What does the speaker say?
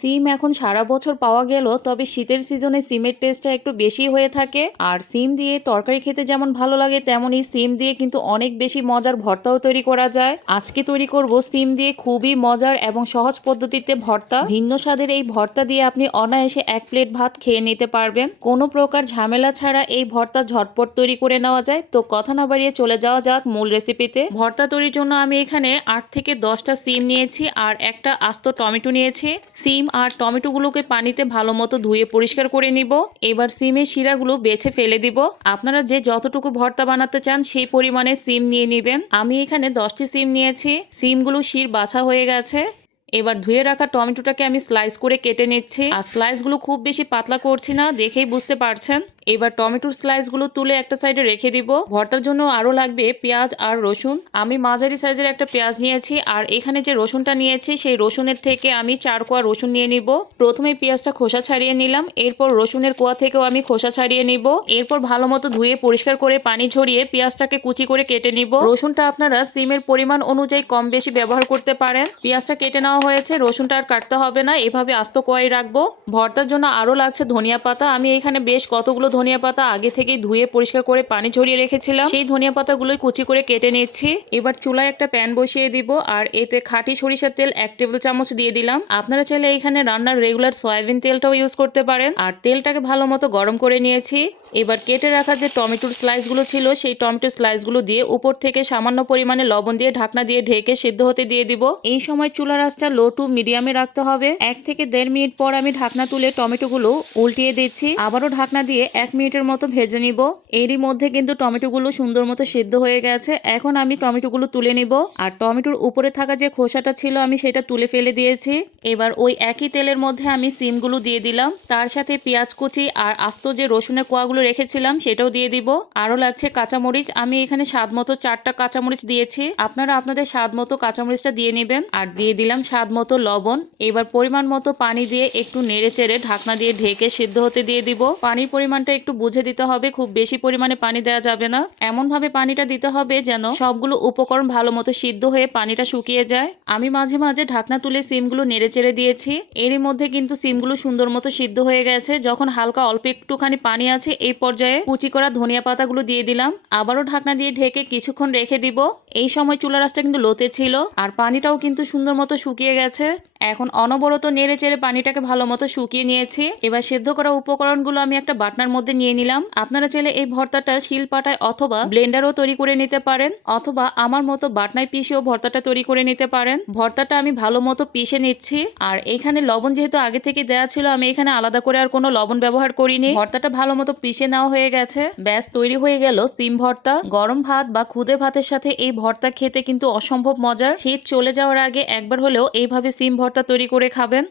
সিম এখন সারা বছর পাওয়া গেল, তবে শীতের সিজনে সিমের টেস্টটা একটু বেশি হয়ে থাকে। আর সিম দিয়ে তরকারি খেতে যেমন ভালো লাগে, তেমনই সিম দিয়ে কিন্তু অনেক বেশি মজার ভর্তাও তৈরি করা যায়। আজকে তৈরি করব সিম দিয়ে খুবই মজার এবং সহজ পদ্ধতিতে ভর্তা। ভিন্ন স্বাদের এই ভর্তা দিয়ে আপনি অনায়াসে 1 প্লেট ভাত খেয়ে নিতে পারবেন। কোনো প্রকার ঝামেলা ছাড়া এই ভর্তা ঝটপট তৈরি করে নেওয়া যায়। তো কথা না বাড়িয়ে চলে যাওয়া যাক মূল রেসিপিতে। ভর্তা তৈরির জন্য আমি এখানে 8 থেকে 10টা সিম নিয়েছি আর একটা আস্ত টমেটো নিয়েছি। সিম আর টমেটোগুলোকে পানিতে ভালো মতো ধুয়ে পরিষ্কার করে নিব। এবার সিমের শিরাগুলো বেছে ফেলে দিব। আপনারা যে যতটুকু ভর্তা বানাতে চান সেই পরিমাণে সিম নিয়ে নেবেন। আমি এখানে 10টি সিম নিয়েছি। সিমগুলো শির বাছা হয়ে গেছে। এবার ধুয়ে রাখা টমেটোটাকে আমি স্লাইস করে কেটে নিচ্ছি। আর স্লাইসগুলো খুব বেশি পাতলা করছি না, দেখেই বুঝতে পারছেন। এবার টমেটোর স্লাইসগুলো তুলে একটা সাইডে রেখে দিব। ভর্তার জন্য আরও লাগবে পেঁয়াজ আর রসুন। আমি মাঝারি সাইজের একটা পেঁয়াজ নিয়েছি আর এখানে যে রসুনটা নিয়েছি সেই রসুনের থেকে আমি 4 কোয়া রসুন নিয়ে নিব। প্রথমে পেঁয়াজটা খোসা ছাড়িয়ে নিলাম, এরপর রসুনের কোয়া থেকেও আমি খোসা ছাড়িয়ে নিব। এরপর ভালো মতো ধুয়ে পরিষ্কার করে পানি ঝরিয়ে পেঁয়াজটাকে কুচি করে কেটে নিব। রসুনটা আপনারা সিমের পরিমাণ অনুযায়ী কম বেশি ব্যবহার করতে পারেন। পেঁয়াজটা কেটে নেওয়া হয়েছে, রসুনটা আর কাটতে হবে না, এভাবে আস্ত কোয়াই রাখবো। ভর্তার জন্য আরও লাগছে ধনিয়া পাতা। আমি এখানে বেশ কতগুলো ধনিয়া পাতা আগে থেকেই ধুয়ে পরিষ্কার করে পানি ঝরিয়ে রেখেছিলাম। সেই ধনিয়া পাতাগুলোই কুচি করে কেটে নিচ্ছি। এবার চুলায় একটা প্যান বসিয়ে দিব আর এতে খাঁটি সরিষার তেল 1 টেবিল চামচ দিয়ে দিলাম। আপনারা চাইলে এখানে রান্নার রেগুলার সয়াবিন তেলটাও ইউজ করতে পারেন। আর তেলটাকে ভালো মতো গরম করে নিয়েছি। এবার কেটে রাখা যে টমেটোর স্লাইসগুলো ছিল সেই টমেটোর স্লাইসগুলো দিয়ে উপর থেকে সামান্য পরিমাণে লবণ দিয়ে ঢাকনা দিয়ে ঢেকে সিদ্ধ হতে দিয়ে দিব। এই সময় চুলার আঁচটা লো টু মিডিয়ামে রাখতে হবে। 1 থেকে 1.5 মিনিট পর আমি ঢাকনা তুলে টমেটোগুলো উল্টিয়ে দিচ্ছি। আবারও ঢাকনা দিয়ে 1 মিনিটের মতো ভেজে নিব। এরই মধ্যে কিন্তু টমেটোগুলো সুন্দর মতো সিদ্ধ হয়ে গেছে। এখন আমি টমেটোগুলো তুলে নিব। আর টমেটোর উপরে থাকা যে খোসাটা ছিল আমি সেটা তুলে ফেলে দিয়েছি। এবার ওই একই তেলের মধ্যে আমি সিমগুলো দিয়ে দিলাম। তার সাথে পেঁয়াজ কুচি আর আস্ত যে রসুনের কোয়াগুলো রেখেছিলাম সেটাও দিয়ে দিব। আরও লাগছে কাঁচামরিচ। আমি এখানে স্বাদ মতো 4টা কাঁচামরিচ দিয়েছি। আপনারা আপনাদের স্বাদ মতো কাঁচামরিচটা দিয়ে নেবেন। আর দিয়ে দিলাম স্বাদ মতো লবণ। এবার পরিমাণ মতো পানি দিয়ে একটু নেড়ে চেড়ে ঢাকনা দিয়ে ঢেকে সিদ্ধ হতে দিয়ে দিব। পানির পরিমাণটা একটু বুঝে দিতে হবে, খুব বেশি পরিমাণে পানি দেওয়া যাবে না। এমনভাবে পানিটা দিতে হবে যেন সবগুলো উপকরণ ভালো মতো সিদ্ধ হয়ে পানিটা শুকিয়ে যায়। আমি মাঝে মাঝে ঢাকনা তুলে সিমগুলো নেড়ে চেড়ে দিয়েছি। এরই মধ্যে কিন্তু সিমগুলো সুন্দর মতো সিদ্ধ হয়ে গেছে। যখন হালকা অল্প একটুখানি পানি আছে এই পর্যায়ে কুচি করা ধনিয়া পাতাগুলো দিয়ে দিলাম। আবারও ঢাকনা দিয়ে ঢেকে কিছুক্ষণ রেখে দিব। এই সময় চুলার আঁচটা কিন্তু লোতে ছিল আর পানিটাও কিন্তু সুন্দর মতো শুকিয়ে গেছে। এখন অনবরত নেড়ে চেড়ে পানিটাকে ভালো মতো শুকিয়ে নিয়েছি। এবার সিদ্ধ করা উপকরণগুলো আমি একটা বাটনার মধ্যে নিয়ে নিলাম। আপনারা চাইলে এই ভর্তাটা শিলপাটায় অথবা ব্লেন্ডারও তৈরি করে নিতে পারেন, অথবা আমার মতো বাটনায় পিষেও ভর্তাটা তৈরি করে নিতে পারেন। ভর্তাটা আমি ভালো মতো পিষে নিচ্ছি। আর এখানে লবণ যেহেতু আগে থেকে দেওয়া ছিল, আমি এখানে আলাদা করে আর কোনো লবণ ব্যবহার করিনি। ভর্তাটা ভালো মতো পিষে নেওয়া হয়ে গেছে। ব্যাস তৈরি হয়ে গেল সিম ভর্তা। গরম ভাত বা খুদে ভাতের সাথে এই ভর্তা খেতে কিন্তু অসম্ভব মজার। শীত চলে যাওয়ার আগে একবার হলেও এইভাবে সিম ভর্তা তৈরি করে খাবেন।